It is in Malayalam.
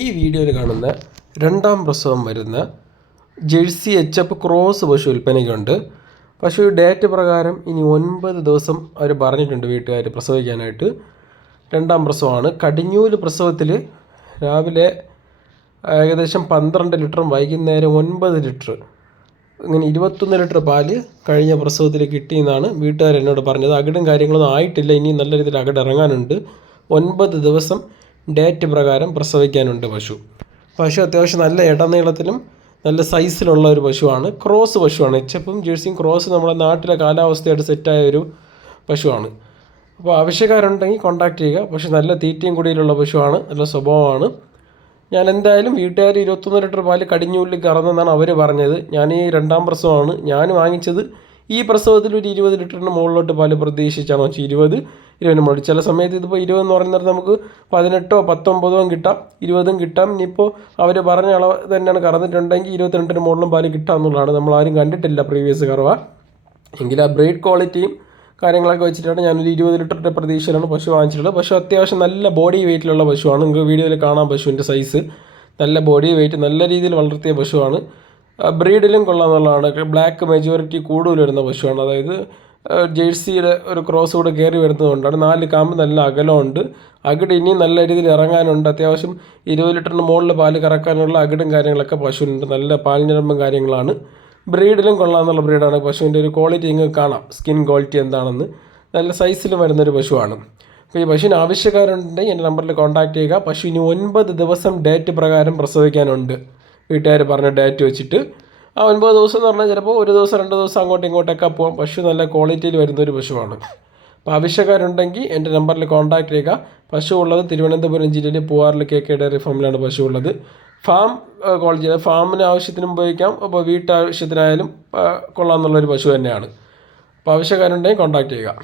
ഈ വീഡിയോയിൽ കാണുന്ന രണ്ടാം പ്രസവം വരുന്ന ജേഴ്സി എച്ച് എഫ് ക്രോസ് പശു വിൽപ്പനയ്ക്കുണ്ട്. പശു ഡേറ്റ് പ്രകാരം ഇനി ഒൻപത് ദിവസം അവർ പറഞ്ഞിട്ടുണ്ട് വീട്ടുകാർ പ്രസവിക്കാനായിട്ട്. രണ്ടാം പ്രസവമാണ്. കടിഞ്ഞൂൽ പ്രസവത്തിൽ രാവിലെ ഏകദേശം പന്ത്രണ്ട് ലിറ്ററും വൈകുന്നേരം ഒൻപത് ലിറ്റർ ഇങ്ങനെ ഇരുപത്തൊന്ന് ലിറ്റർ പാൽ കഴിഞ്ഞ പ്രസവത്തിൽ കിട്ടിയെന്നാണ് വീട്ടുകാർ എന്നോട് പറഞ്ഞത്. അകിടും കാര്യങ്ങളൊന്നും ആയിട്ടില്ല. ഇനി നല്ല രീതിയിൽ അകിട് ഇറങ്ങാനുണ്ട് ഒൻപത് ദിവസം ഡേറ്റ് പ്രകാരം പ്രസവിക്കാനുണ്ട് പശു. പശു അത്യാവശ്യം നല്ല ഇടനീളത്തിലും നല്ല സൈസിലുള്ള ഒരു പശുവാണ്. ക്രോസ് പശുവാണ്. എച്ചപ്പും ജേഴ്സിയും ക്രോസ് നമ്മുടെ നാട്ടിലെ കാലാവസ്ഥയായിട്ട് സെറ്റായ ഒരു പശുവാണ്. അപ്പോൾ ആവശ്യക്കാരുണ്ടെങ്കിൽ കോൺടാക്ട് ചെയ്യുക. പക്ഷെ നല്ല തീറ്റയും കുടിയിലുള്ള പശുവാണ്. നല്ല സ്വഭാവമാണ്. ഞാൻ എന്തായാലും വീട്ടുകാർ ഇരുപത്തൊന്ന് ലിറ്റർ പാൽ കടിഞ്ഞുള്ളിൽ കറന്നെന്നാണ് അവർ പറഞ്ഞത്. ഞാൻ ഈ രണ്ടാം പ്രസവമാണ്. ഞാൻ വാങ്ങിച്ചത് ഈ പ്രസവത്തിൽ ഒരു ഇരുപത് ലിറ്ററിന് മുകളിലോട്ട് പാൽ പ്രതീക്ഷിച്ചാണ്. ഇരുപത് ഇരുപതിന് മുകളിൽ. ചില സമയത്ത് ഇതിപ്പോൾ ഇരുപതെന്ന് പറയുന്നത് നമുക്ക് പതിനെട്ടോ പത്തൊമ്പതോ കിട്ടാം. ഇരുപതും കിട്ടാം. ഇനിയിപ്പോൾ അവർ പറഞ്ഞ അളവ് തന്നെയാണ് കറന്നിട്ടുണ്ടെങ്കിൽ ഇരുപത്തിരണ്ടിന് മുകളിലും പാൽ കിട്ടാം എന്നുള്ളതാണ്. നമ്മൾ ആരും കണ്ടിട്ടില്ല പ്രീവിയസ് കറവ. എങ്കിൽ ആ ബ്രീഡ് ക്വാളിറ്റിയും കാര്യങ്ങളൊക്കെ വെച്ചിട്ടാണ് ഞാനൊരു ഇരുപത് ലിറ്ററിന്റെ പ്രതീക്ഷയിലാണ് പശു വാങ്ങിച്ചിട്ടുള്ളത്. പശു അത്യാവശ്യം നല്ല ബോഡി വെയിറ്റിലുള്ള പശുവാണ്. നിങ്ങൾക്ക് വീഡിയോയിൽ കാണാം പശുവിന്റെ സൈസ് നല്ല ബോഡി വെയിറ്റ് നല്ല രീതിയിൽ വളർത്തിയ പശുവാണ്. ബ്രീഡിലും കൊള്ളാമെന്നുള്ളതാണ് ബ്ലാക്ക് മെജോറിറ്റി കൂടുതൽ വരുന്ന പശുവാണ്. അതായത് ജേഴ്സിയുടെ ഒരു ക്രോസ് കൂടെ കയറി വരുന്നത് കൊണ്ടാണ് നാല് കാമ്പ് നല്ല അകലമുണ്ട്. അകിട് ഇനിയും നല്ല രീതിയിൽ ഇറങ്ങാനുണ്ട്. അത്യാവശ്യം ഇരുപത് ലിറ്ററിന് മുകളിൽ പാൽ കറക്കാനുള്ള അകിടും കാര്യങ്ങളൊക്കെ പശുവിനുണ്ട്. നല്ല പാലിഞ്ഞരമ്പും കാര്യങ്ങളാണ്. ബ്രീഡിലും കൊള്ളാമെന്നുള്ള ബ്രീഡാണ്. പശുവിന്റെ ഒരു ക്വാളിറ്റി ഇങ്ങ് കാണാം. സ്കിൻ ക്വാളിറ്റി എന്താണെന്ന്. നല്ല സൈസിൽ വരുന്നൊരു പശുവാണ്. അപ്പോൾ ഈ പശുവിന് ആവശ്യക്കാരുണ്ടെങ്കിൽ എന്റെ നമ്പറിൽ കോൺടാക്ട് ചെയ്യുക. പശു ഇനി ഒൻപത് ദിവസം ഡേറ്റ് പ്രകാരം പ്രസവിക്കാനുണ്ട്. വീട്ടുകാർ പറഞ്ഞ ഡേറ്റ് വെച്ചിട്ട് ആ ഒൻപത് ദിവസം എന്ന് പറഞ്ഞാൽ ചിലപ്പോൾ ഒരു ദിവസം രണ്ട് ദിവസം അങ്ങോട്ടും ഇങ്ങോട്ടൊക്കെ പോകാം പശു നല്ല ക്വാളിറ്റിയിൽ വരുന്ന ഒരു പശുവാണ്. അപ്പോൾ ആവശ്യക്കാരുണ്ടെങ്കിൽ എന്റെ നമ്പറിൽ കോൺടാക്ട് ചെയ്യുക. പശു ഉള്ളത് തിരുവനന്തപുരം ജില്ലയിൽ പൂവാറിൽ കെ കെ ഡയറി ഫാമിലാണ് പശു ഉള്ളത്. ഫാം ക്വാളിറ്റി ഫാമിന് ആവശ്യത്തിനും ഉപയോഗിക്കാം. അപ്പോൾ വീട്ടാവശ്യത്തിനായാലും കൊള്ളാമെന്നുള്ളൊരു പശു തന്നെയാണ്. അപ്പോൾ ആവശ്യക്കാരുണ്ടെങ്കിൽ കോൺടാക്ട് ചെയ്യുക.